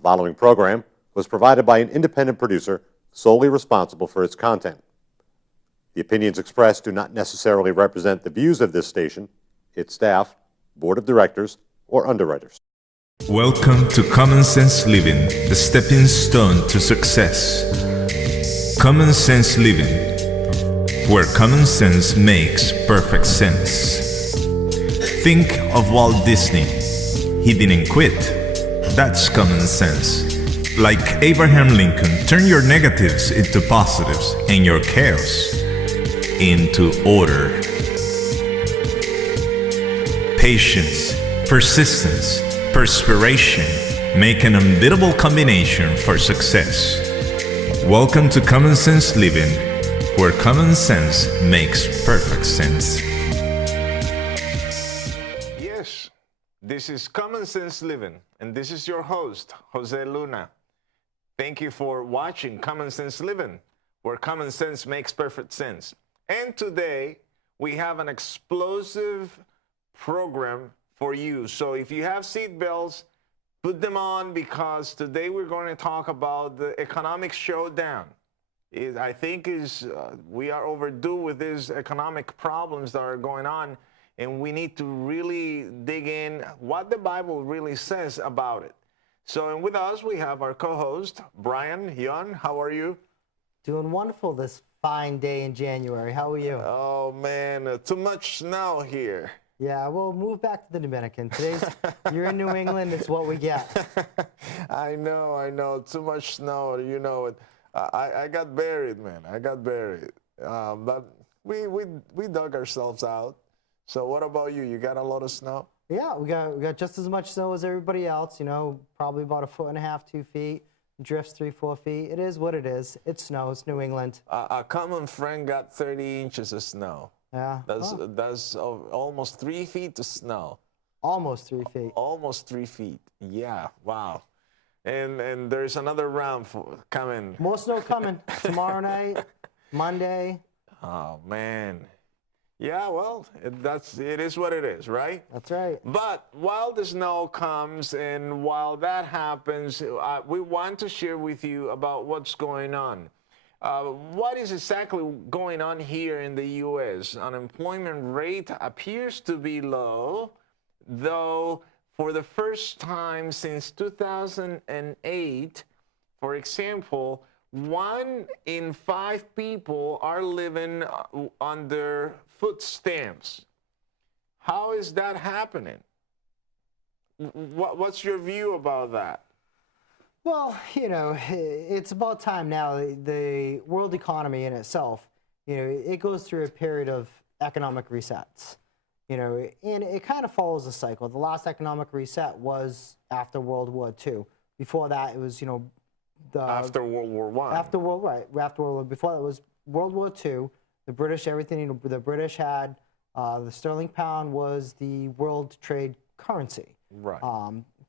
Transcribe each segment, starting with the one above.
The following program was provided by an independent producer solely responsible for its content. The opinions expressed do not necessarily represent the views of this station, its staff, board of directors, or underwriters. Welcome to Common Sense Living, the stepping stone to success. Common Sense Living, where common sense makes perfect sense. Think of Walt Disney. He didn't quit. That's common sense. Like Abraham Lincoln, turn your negatives into positives and your chaos into order. Patience, persistence, perspiration make an unbeatable combination for success. Welcome to Common Sense Living, where common sense makes perfect sense. Yes, this is Common Sense Living, and this is your host, Jose Luna. Thank you for watching Common Sense Living, where common sense makes perfect sense. And today, we have an explosive program for you. So if you have seatbelts, put them on, because today we're going to talk about the economic showdown. I think we are overdue with these economic problems that are going on, and we need to really dig in what the Bible really says about it. So, and with us, we have our co-host, Brian Yon. How are you? Doing wonderful this fine day in January. How are you? Oh, man, too much snow here. Yeah, we'll move back to the Dominican. You're in New England, it's what we get. I know. Too much snow, you know it. I got buried, man. I got buried. But we dug ourselves out. So what about you? You got a lot of snow? Yeah, we got just as much snow as everybody else, you know, probably about 1.5 feet, 2 feet. Drifts 3-4 feet. It is what it is. It snows, New England. A common friend got 30 inches of snow. Yeah. That's almost 3 feet of snow. Almost 3 feet. Almost 3 feet. Yeah. Wow. And there's another round coming. More snow coming tomorrow night, Monday. Oh man. Yeah, well, it is what it is, right? That's right. But while the snow comes and while that happens, we want to share with you about what's going on. What is exactly going on here in the U.S.? Unemployment rate appears to be low, though for the first time since 2008, for example, 1 in 5 people are living under food stamps. How is that happening? What's your view about that? Well, you know, it's about time now. The world economy in itself, you know, it goes through a period of economic resets, you know, and it kind of follows a cycle. The last economic reset was after World War II. Before that, it was, you know, after World War I. Before that was World War II. The British, everything, you know, the British had the sterling pound was the world trade currency. Right.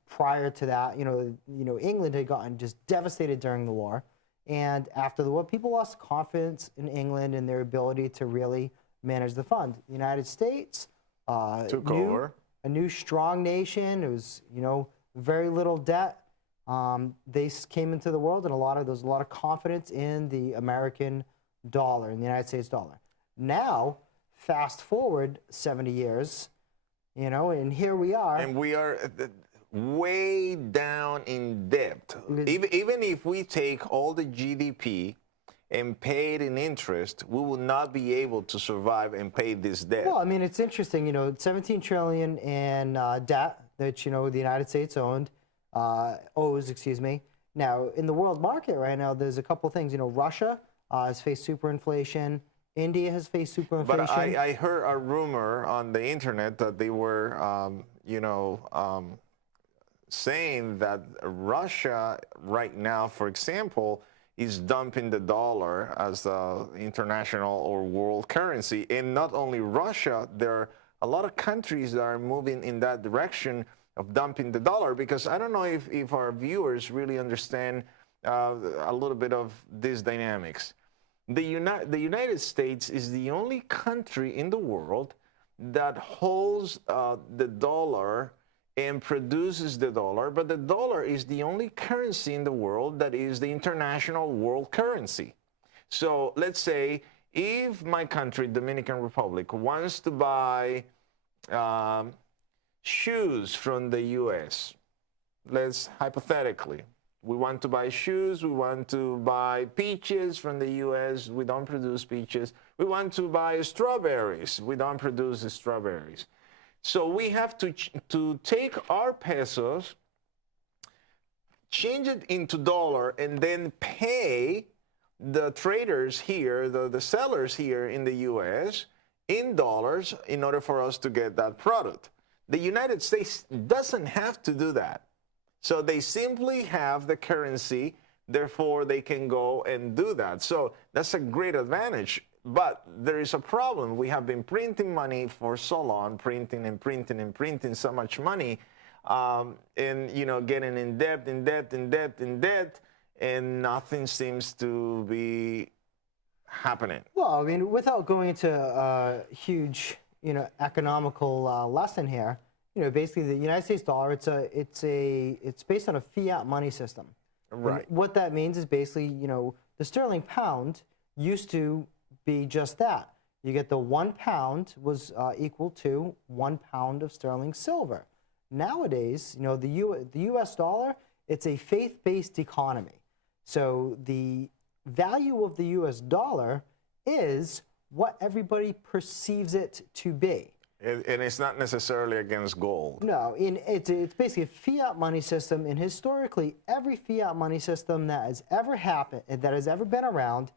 Prior to that, you know, England had gotten just devastated during the war, and after the war, people lost confidence in England and their ability to really manage the fund. The United States took over, a new strong nation. It was, you know, very little debt. They came into the world, and there was a lot of confidence in the American dollar, in the United States dollar. Now, fast forward 70 years, you know, and here we are. And we are way down in debt. Even if we take all the GDP and pay it in interest, we will not be able to survive and pay this debt. Well, I mean, it's interesting, you know, 17 trillion in debt that, you know, the United States owes, excuse me. Now, in the world market right now, there's a couple things. You know, Russia has faced superinflation. India has faced superinflation. But I heard a rumor on the internet that they were, saying that Russia right now, for example, is dumping the dollar as the international or world currency. And not only Russia, there are a lot of countries that are moving in that direction of dumping the dollar, because I don't know if our viewers really understand a little bit of these dynamics. The United States is the only country in the world that holds the dollar and produces the dollar, but the dollar is the only currency in the world that is the international world currency. So let's say if my country, Dominican Republic, wants to buy shoes from the US, let's hypothetically, we want to buy shoes, we want to buy peaches from the US, we don't produce peaches. We want to buy strawberries, we don't produce strawberries. So we have to take our pesos, change it into dollar, and then pay the traders here, the sellers here in the US in dollars in order for us to get that product. The United States doesn't have to do that. So they simply have the currency, therefore they can go and do that. So that's a great advantage. But there is a problem. We have been printing money for so long, printing and printing and printing so much money, and getting in debt, and nothing seems to be happening. Well, I mean, without going into a huge, economical lesson here, basically the United States dollar, it's based on a fiat money system. Right. And what that means is basically, the sterling pound used to be just that. You get the 1 pound was equal to 1 pound of sterling silver. Nowadays, the U.S. dollar, it's a faith-based economy. So the value of the U.S. dollar is what everybody perceives it to be. And it's not necessarily against gold. No, it's basically a fiat money system, and historically, every fiat money system that has ever happened, that has ever been around,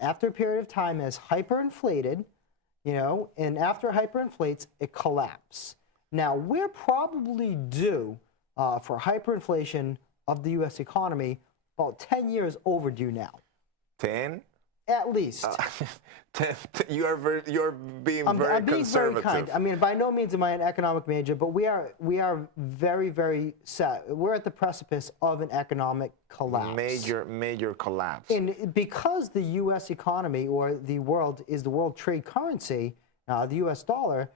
after a period of time has hyperinflated, and after it hyperinflates, it collapses. Now, we're probably due for hyperinflation of the U.S. economy about 10 years overdue now. 10? At least. You're being very I'm being conservative. very kind. I mean, by no means am I an economic major, but we are very, very set. We're at the precipice of an economic collapse. Major collapse. And because the U.S. economy, or the world, is the world trade currency, the U.S. dollar,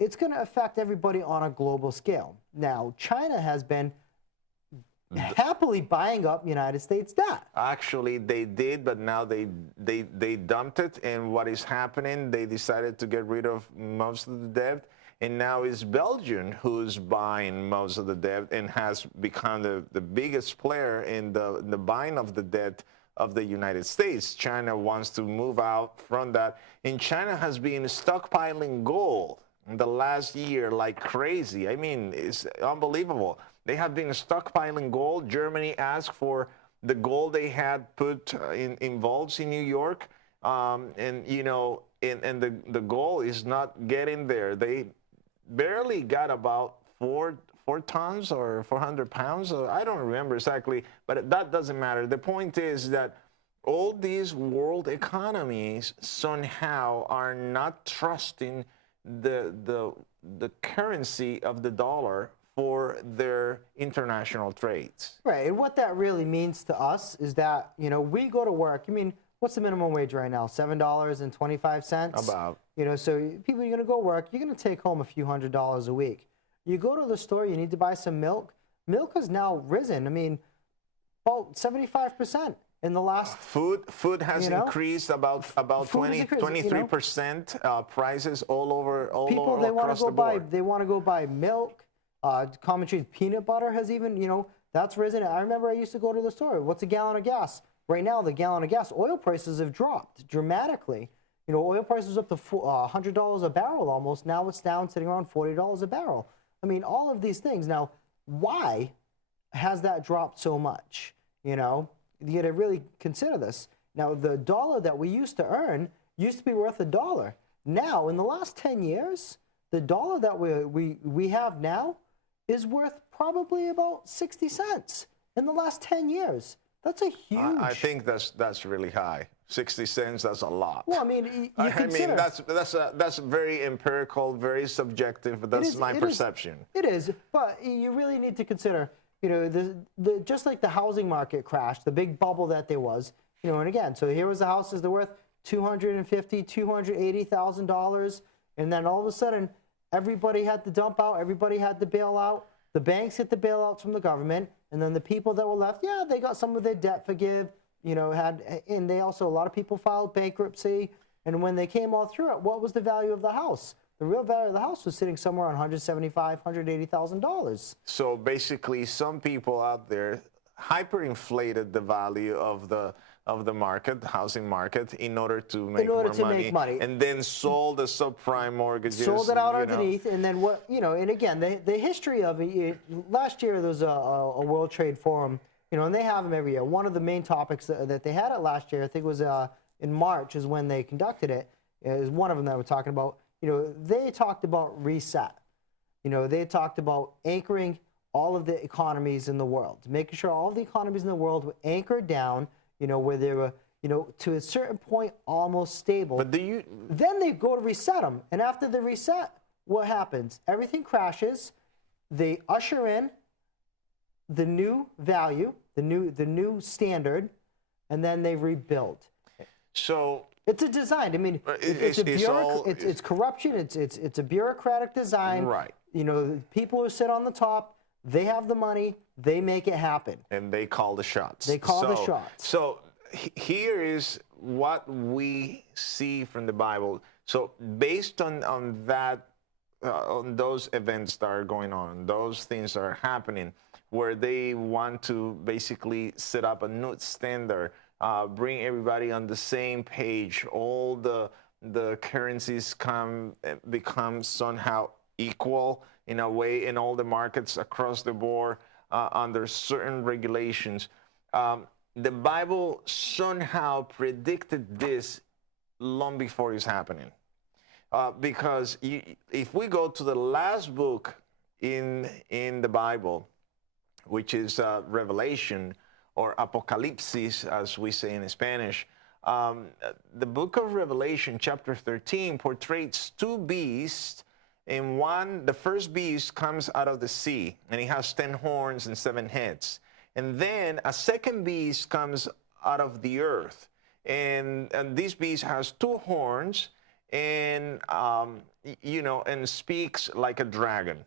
it's going to affect everybody on a global scale. Now, China has been happily buying up United States debt. Actually, they did, but now they dumped it. And what is happening, they decided to get rid of most of the debt. And now it's Belgium who's buying most of the debt and has become the biggest player in the buying of the debt of the United States. China wants to move out from that. And China has been stockpiling gold in the last year like crazy. I mean, it's unbelievable. They have been stockpiling gold. Germany asked for the gold they had put in vaults in New York, and the gold is not getting there. They barely got about four tons or 400 pounds. I don't remember exactly, but that doesn't matter. The point is that all these world economies somehow are not trusting the currency of the dollar for their international trades. Right, and what that really means to us is that, we go to work. I mean, what's the minimum wage right now? $7.25? About. So people are going to go work. You're going to take home a few $100s a week. You go to the store, you need to buy some milk. Milk has now risen, I mean, about 75% in the last... Food has increased about 23%, prices all over People, all across the board. They want to go buy milk. Common cheese, peanut butter has even, that's risen. I remember I used to go to the store. What's a gallon of gas? Right now, the gallon of gas, oil prices have dropped dramatically. Oil prices up to $100 a barrel almost. Now it's down, sitting around $40 a barrel. I mean, all of these things. Now, why has that dropped so much? You got to really consider this. Now, the dollar that we used to earn used to be worth $1. Now, in the last 10 years, the dollar that we have now is worth probably about 60 cents in the last 10 years. That's a huge... I think that's really high. 60 cents, that's a lot. Well, I mean, that's very empirical, very subjective, but that's my perception. It is, but you really need to consider, just like the housing market crashed, the big bubble that there was, and again, so here was the houses that were worth $250,000, $280,000, and then all of a sudden, everybody had to dump out, everybody had to bail out. The banks get the bailouts from the government, and then the people that were left, yeah, they got some of their debt forgive, and they also, a lot of people filed bankruptcy. And when they came all through it, what was the value of the house? The real value of the house was sitting somewhere on $175,000, $180,000. So basically, some people out there hyperinflated the value of the market, the housing market, in order to make make money, and then sold the subprime mortgages. Sold it out underneath, and then what? And again, the history of it. Last year there was a World Trade Forum, and they have them every year. One of the main topics that they had it last year, I think, was in March, is when they conducted it. Is one of them that we're talking about. They talked about reset. They talked about anchoring all of the economies in the world, making sure all the economies in the world were anchored down, where they were, to a certain point almost stable. But then they go to reset them. And after the reset, what happens? Everything crashes. They usher in the new value, the new standard, and then they rebuild. So it's a design. I mean, it's corruption. It's a bureaucratic design. Right. People who sit on the top, they have the money, they make it happen. And they call the shots. They call the shots. So here is what we see from the Bible. So based on that, on those events that are going on, those things that are happening, where they want to basically set up a new standard, bring everybody on the same page, all the currencies become somehow equal in a way in all the markets across the board under certain regulations. The Bible somehow predicted this long before it's happening. Because if we go to the last book in the Bible, which is Revelation, or Apocalypsis, as we say in Spanish, the book of Revelation, chapter 13, portrays two beasts. And the first beast comes out of the sea, and he has 10 horns and 7 heads. And then a second beast comes out of the earth. And this beast has 2 horns and, and speaks like a dragon.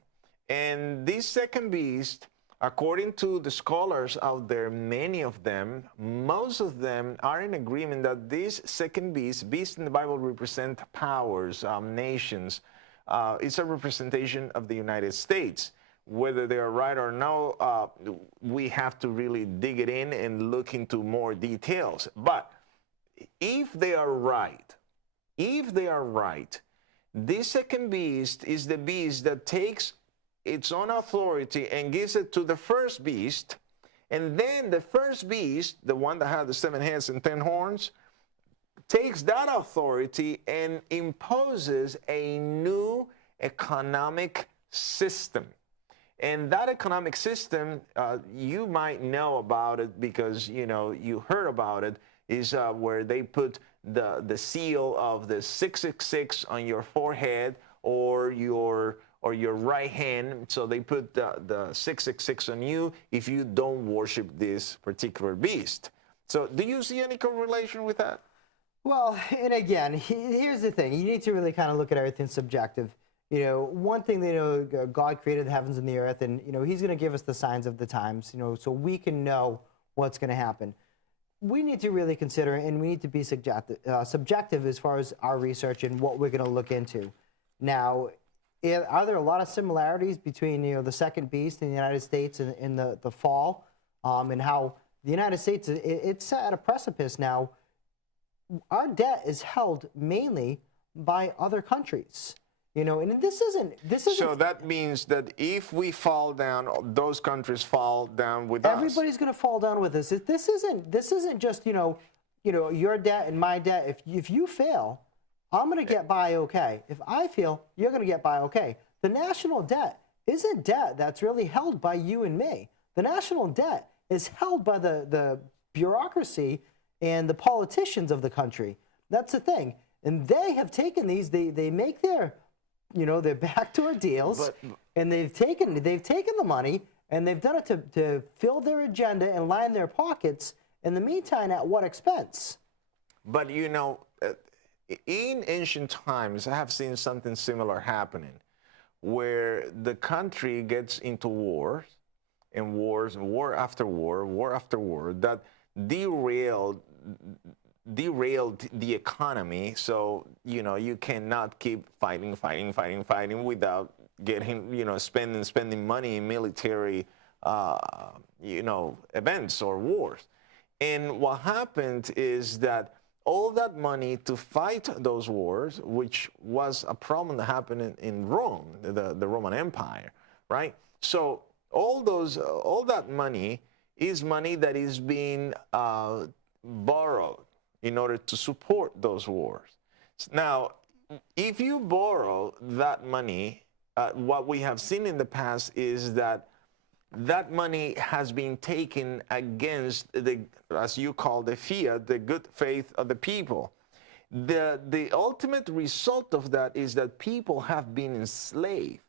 And this second beast, according to the scholars out there, many of them, most of them are in agreement that this second beast in the Bible represent powers, nations. It's a representation of the United States. Whether they are right or no, we have to really dig it in and look into more details. But if they are right, this second beast is the beast that takes its own authority and gives it to the first beast, and then the first beast, the one that had the 7 heads and 10 horns, takes that authority and imposes a new economic system. And that economic system, you might know about it because, you heard about it, is where they put the seal of the 666 on your forehead or your right hand. So they put the 666 on you if you don't worship this particular beast. So do you see any correlation with that? Well, and again, here's the thing. You need to really kind of look at everything subjective. One thing they know, God created the heavens and the earth, and, he's going to give us the signs of the times, so we can know what's going to happen. We need to really consider, and we need to be subjective as far as our research and what we're going to look into. Now, are there a lot of similarities between, the second beast in the United States and the fall, and how the United States, it's at a precipice now. Our debt is held mainly by other countries, and this isn't. So that means that if we fall down, those countries fall down with us. Everybody's going to fall down with us. This isn't just your debt and my debt. If you fail, I'm going to get by okay. If I fail, you're going to get by okay. The national debt isn't debt that's really held by you and me. The national debt is held by the bureaucracy and the politicians of the country. That's the thing. And they have taken these, they make their backdoor deals, and they've taken the money, and they've done it to fill their agenda and line their pockets. In the meantime, at what expense? But in ancient times, I have seen something similar happening, where the country gets into wars, and wars, war after war, that derailed the economy. So, you know, you cannot keep fighting without getting, you know, spending money in military, you know, events or wars. And what happened is that all that money to fight those wars, which was a problem that happened in Rome, the Roman Empire, right? So all that money is money that is being borrowed in order to support those wars. Now, if you borrow that money, what we have seen in the past is that that money has been taken against the, as you call the fiat, the good faith of the people. The ultimate result of that is that people have been enslaved.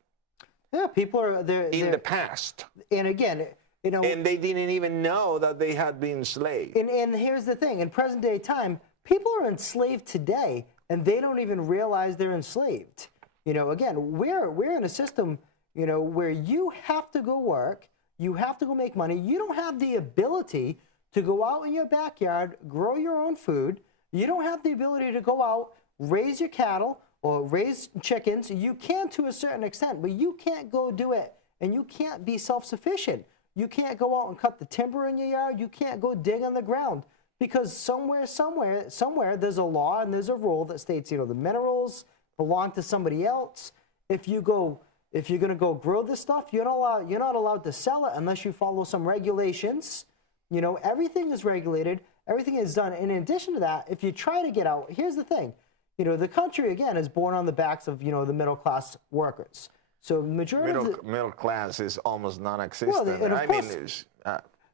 Yeah, people are there in the past. And again, you know, and they didn't even know that they had been enslaved. And here's the thing: in present day time, people are enslaved today, and they don't even realize they're enslaved. You know, again, we're in a system, you know, where you have to go work, you have to go make money. You don't have the ability to go out in your backyard, grow your own food. You don't have the ability to go out, raise your cattle or raise chickens. You can to a certain extent, but you can't go do it, and you can't be self-sufficient. You can't go out and cut the timber in your yard. You can't go dig on the ground, because somewhere, there's a law and there's a rule that states, you know, the minerals belong to somebody else. If you're going to go grow this stuff, you're not allowed to sell it unless you follow some regulations. You know, everything is regulated. Everything is done. And in addition to that, if you try to get out, here's the thing. You know, the country, again, is born on the backs of, you know, the middle-class workers. So majority middle class is almost non-existent. Well, and of course,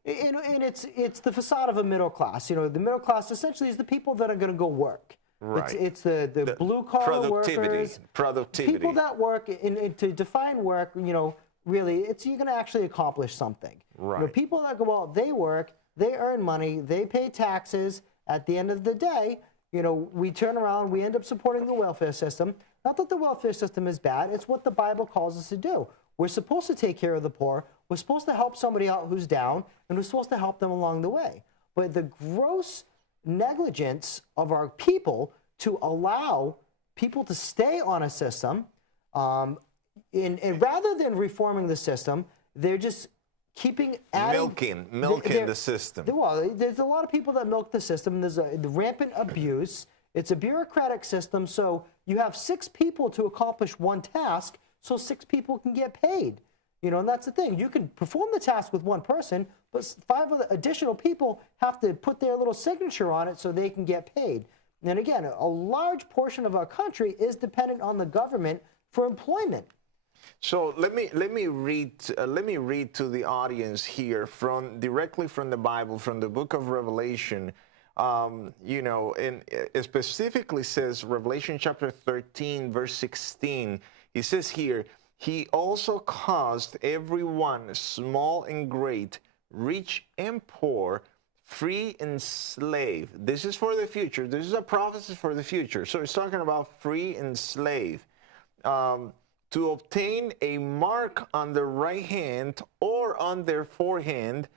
and it's the facade of a middle class. You know, the middle class essentially is the people that are going to go work. Right. It's the blue-collar workers. Productivity. People that work, and to define work, you know, really, it's you're going to actually accomplish something. Right. You know, people that go out, they work, they earn money, they pay taxes. At the end of the day, you know, we turn around, we end up supporting the welfare system. Not that the welfare system is bad, it's what the Bible calls us to do. We're supposed to take care of the poor, we're supposed to help somebody out who's down, and we're supposed to help them along the way. But the gross negligence of our people to allow people to stay on a system, and rather than reforming the system, they're just keeping milking the system. Well, there's a lot of people that milk the system. There's the rampant abuse. It's a bureaucratic system, so you have 6 people to accomplish one task, so 6 people can get paid. You know, and that's the thing. You can perform the task with one person, but 5 other additional people have to put their little signature on it so they can get paid. And again, a large portion of our country is dependent on the government for employment. So let me read to the audience here directly from the Bible, from the book of Revelation. You know, and it specifically says, Revelation chapter 13, verse 16. He says here, he also caused everyone, small and great, rich and poor, free and slave. This is for the future. This is a prophecy for the future. So it's talking about free and slave. To obtain a mark on their right hand or on their forehead.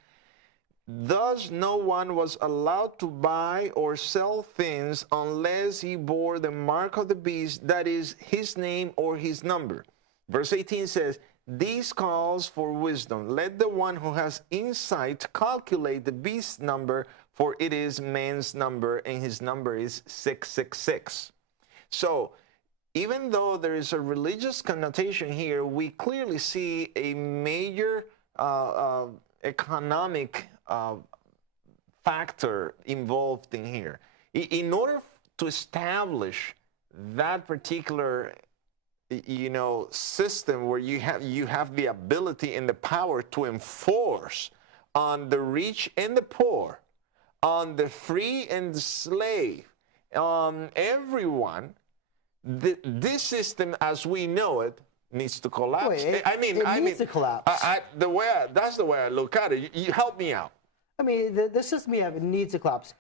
Thus no one was allowed to buy or sell things unless he bore the mark of the beast, that is, his name or his number. Verse 18 says, this calls for wisdom. Let the one who has insight calculate the beast's number, for it is man's number, and his number is 666. So, even though there is a religious connotation here, we clearly see a major economic factor involved in here. In order to establish that particular, you know, system where you have the ability and the power to enforce on the rich and the poor, on the free and the slave, on everyone, this system, as we know it, needs to collapse. It needs to collapse. That's the way I look at it. You help me out. I mean, the system needs to collapse.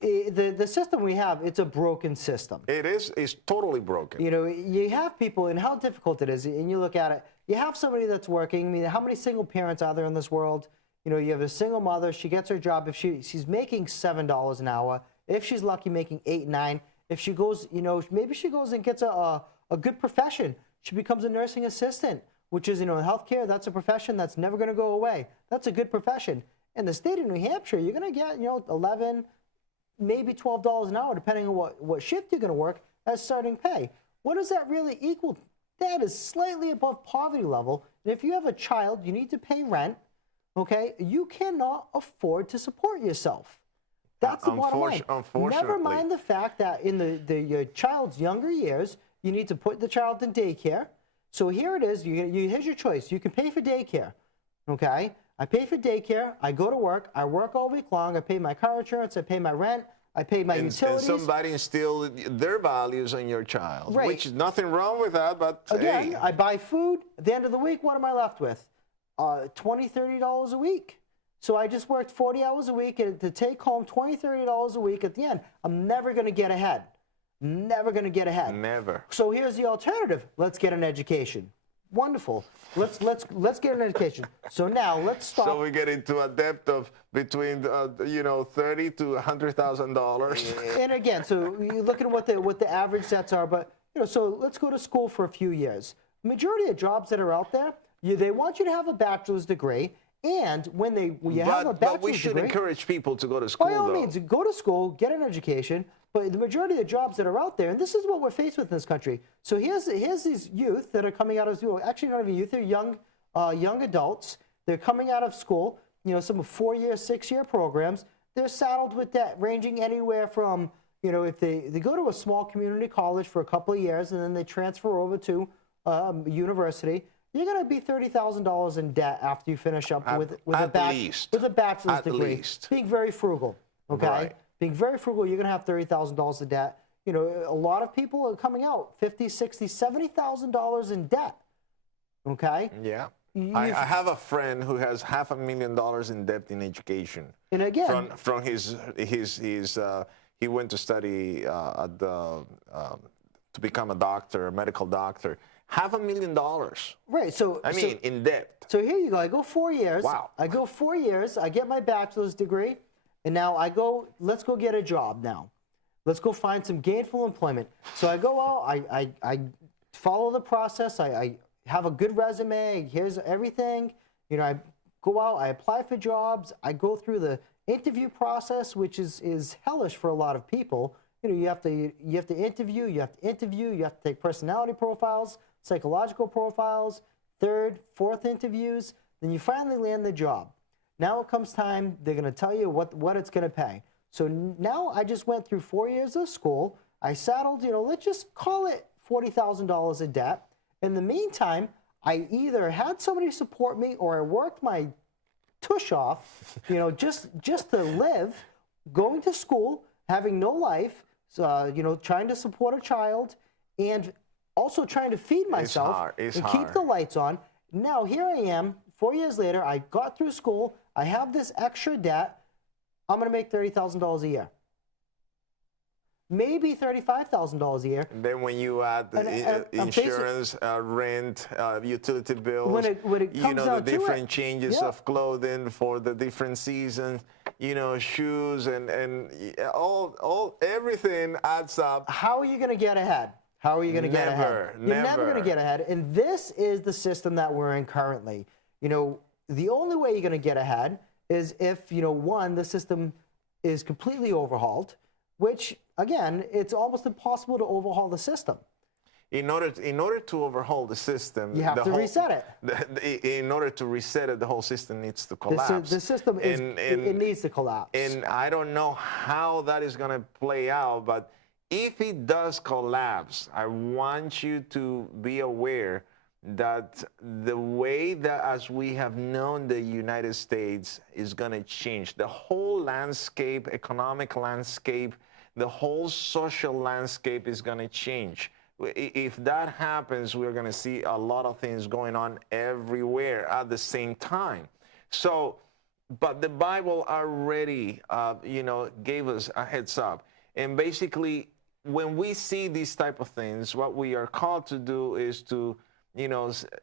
the system we have, it's a broken system. It is. It's totally broken. You know, you have people, and how difficult it is, and you look at it, you have somebody that's working. I mean, how many single parents are there in this world? You know, you have a single mother, she gets her job, if she's making $7 an hour, if she's lucky making 8, 9, if she goes, you know, maybe she goes and gets a good profession. She becomes a nursing assistant, which is, you know, in healthcare, that's a profession that's never going to go away. That's a good profession. In the state of New Hampshire, you're going to get, you know, 11, maybe $12 an hour, depending on what shift you're going to work as starting pay. What does that really equal? That is slightly above poverty level. And if you have a child, you need to pay rent, okay? You cannot afford to support yourself. That's the bottom line. Unfortunately. Never mind the fact that in your child's younger years, you need to put the child in daycare. So here it is. Here's your choice. You can pay for daycare, okay? I pay for daycare. I go to work. I work all week long. I pay my car insurance. I pay my rent. I pay my utilities. And somebody instilled their values on your child, right. Which is nothing wrong with that, but again, hey. I buy food. At the end of the week, what am I left with? $20, $30 a week. So I just worked 40 hours a week, and to take home $20, $30 a week at the end, I'm never going to get ahead. Never going to get ahead. Never. So here's the alternative. Let's get an education. Wonderful. Let's get an education. So now let's stop. So we get into a depth of between you know, $30,000 to $100,000. And again, so you look at what the average sets are, but you know, so let's go to school for a few years. Majority of jobs that are out there, they want you to have a bachelor's degree, and when you have a bachelor's degree, but we should encourage people to go to school. By all means, go to school, get an education. But the majority of the jobs that are out there, and this is what we're faced with in this country. So here's these youth that are coming out of school. Actually, not even youth; they're young adults. They're coming out of school. You know, some 4-year, 6-year programs. They're saddled with debt, ranging anywhere from, you know, if they go to a small community college for a couple of years and then they transfer over to university, you're going to be $30,000 in debt after you finish up with a bachelor's degree. Least. Being very frugal, okay? Right. Being very frugal, you're going to have $30,000 in debt. You know, a lot of people are coming out $50,000, $60,000, $70,000 in debt. Okay? Yeah. I have a friend who has $500,000 in debt in education. And again, from his he went to study to become a doctor, a medical doctor. $500,000. Right. So I mean, in debt. So here you go. I go 4 years. Wow. I go 4 years. I get my bachelor's degree. And now let's go get a job now. Let's go find some gainful employment. So I go out, I follow the process, I have a good resume, here's everything. You know, I go out, I apply for jobs, I go through the interview process, which is hellish for a lot of people. You know, you have to interview, you have to take personality profiles, psychological profiles, 3rd, 4th interviews, then you finally land the job. Now it comes time, they're going to tell you what it's going to pay. So now I just went through 4 years of school. I saddled, you know, let's just call it $40,000 in debt. In the meantime, I either had somebody support me or I worked my tush off, you know, just to live, going to school, having no life, you know, trying to support a child, and also trying to feed myself and keep the lights on. Now here I am, 4 years later, I got through school, I have this extra debt, I'm going to make $30,000 a year. Maybe $35,000 a year. And then when you add the insurance, rent, utility bills, when it you know, the different to changes of clothing for the different seasons, you know, shoes and everything adds up. How are you going to get ahead? How are you going to get ahead? You're never going to get ahead. And this is the system that we're in currently. You know, the only way you're going to get ahead is if, you know, one, the system is completely overhauled, which, again, it's almost impossible to overhaul the system. In order to overhaul the system, you have to reset it. In order to reset it, the whole system needs to collapse. The system it needs to collapse. And I don't know how that is going to play out, but if it does collapse, I want you to be aware that the way that as we have known the United States is going to change. The whole landscape, economic landscape, the whole social landscape is going to change. If that happens, we're going to see a lot of things going on everywhere at the same time. So but the Bible already, gave us a heads up. And basically, when we see these type of things, what we are called to do is to,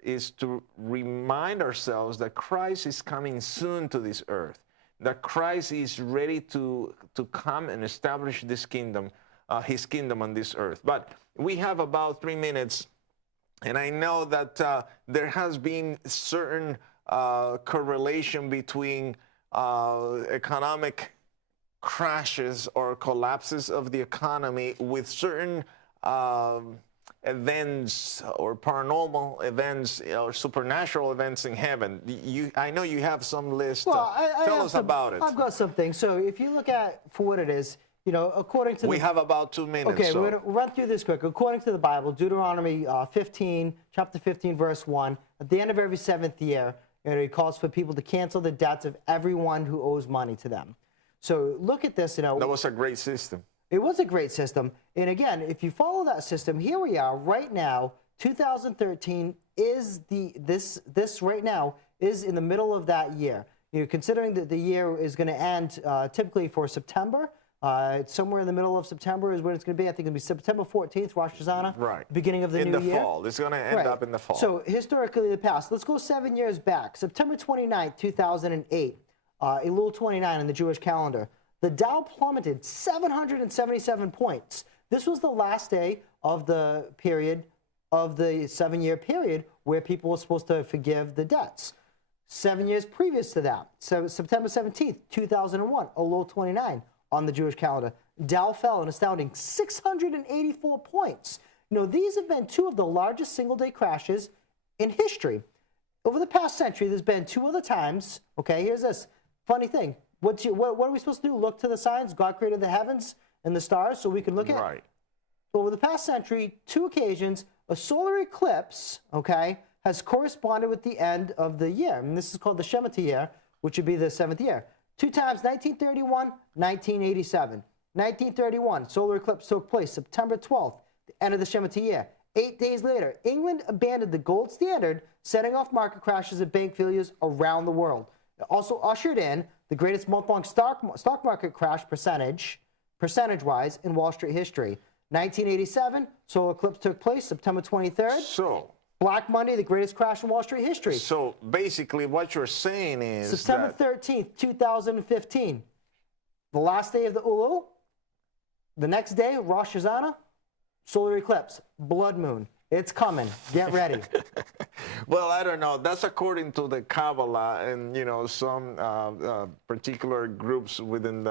is to remind ourselves that Christ is coming soon to this earth, that Christ is ready to come and establish this kingdom, his kingdom on this earth. But we have about 3 minutes, and I know that there has been certain correlation between economic crashes or collapses of the economy with certain events or paranormal events or supernatural events in heaven. I know you have some list. Well, tell us about it. I've got something. So if you look at for what it is, according to we have about 2 minutes. Okay, so. we're going to run through this quick. According to the Bible, Deuteronomy 15, chapter 15, verse 1, at the end of every 7th year, it calls for people to cancel the debts of everyone who owes money to them. So look at this. That was a great system. It was a great system. And again, if you follow that system, here we are right now. 2013 is this right now is in the middle of that year. Considering that the year is going to end typically for September. Somewhere in the middle of September is when it's going to be. I think it'll be September 14th, Rosh Hashanah. Right. Beginning of the new year. In the fall. It's going to end up in the fall. So historically, the past. Let's go 7 years back. September 29th, 2008. Elul 29 in the Jewish calendar. The Dow plummeted 777 points. This was the last day of the period of the 7-year period where people were supposed to forgive the debts. 7 years previous to that, so September 17th, 2001, Elul 29 on the Jewish calendar. Dow fell an astounding 684 points. These have been two of the largest single-day crashes in history. Over the past century, there's been 2 other times. Okay, here's this funny thing. What are we supposed to do? Look to the signs. God created the heavens and the stars so we can look at it. Right. Over the past century, 2 occasions, a solar eclipse, okay, has corresponded with the end of the year. And this is called the Shemitah year, which would be the 7th year. 2 times, 1931, 1987. 1931, solar eclipse took place September 12th, the end of the Shemitah year. 8 days later, England abandoned the gold standard, setting off market crashes and bank failures around the world. It also ushered in the greatest month-long stock market crash percentage-wise in Wall Street history. 1987, solar eclipse took place September 23rd. So, Black Monday, the greatest crash in Wall Street history. So basically what you're saying is September 13th, 2015, the last day of the Elul. The next day, Rosh Hashanah, solar eclipse, blood moon. It's coming. Get ready. Well, I don't know. That's according to the Kabbalah and some particular groups within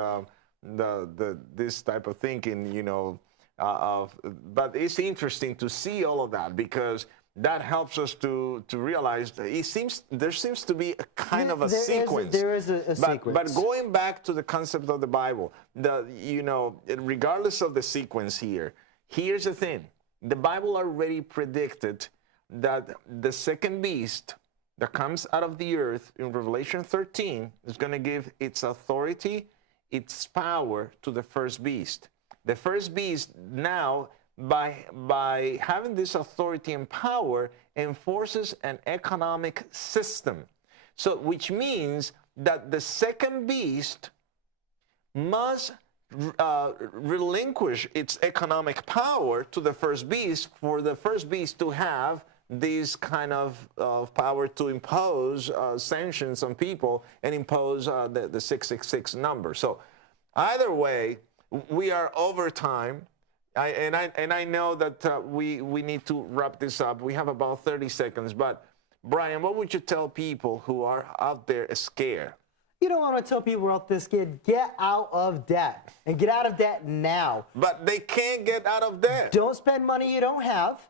this type of thinking. But it's interesting to see all of that because that helps us to realize that there seems to be a kind of a sequence. There is a sequence. But going back to the concept of the Bible, regardless of the sequence here, here's the thing. The Bible already predicted that the second beast that comes out of the earth in Revelation 13 is going to give its authority, its power to the first beast. The first beast now, by having this authority and power, enforces an economic system. So, which means that the second beast must relinquish its economic power to the first beast for the first beast to have this kind of power to impose sanctions on people and impose the 666 number. So either way, we are over time. I know that we need to wrap this up. We have about 30 seconds. But Brian, what would you tell people who are out there scared? You don't want to tell people out there scared, get out of debt. And get out of debt now. But they can't get out of debt. Don't spend money you don't have.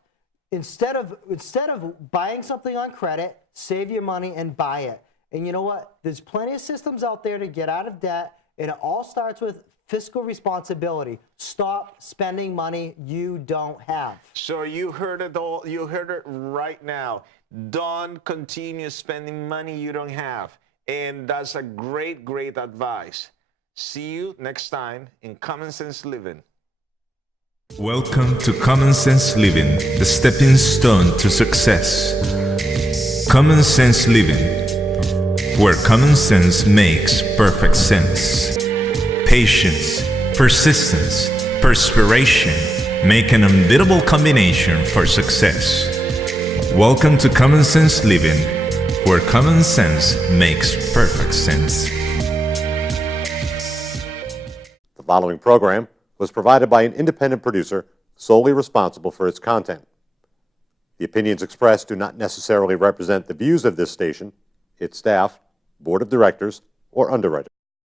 Instead of buying something on credit, save your money and buy it. And you know what? There's plenty of systems out there to get out of debt. And it all starts with fiscal responsibility. Stop spending money you don't have. So you heard it all. You heard it right now. Don't continue spending money you don't have. And that's a great, great advice. See you next time in Common Sense Living. Welcome to Common Sense Living, the stepping stone to success. Common Sense Living, where common sense makes perfect sense. Patience, persistence, perspiration make an unbeatable combination for success. Welcome to Common Sense Living, where common sense makes perfect sense. The following program was provided by an independent producer solely responsible for its content. The opinions expressed do not necessarily represent the views of this station, its staff, board of directors, or underwriters.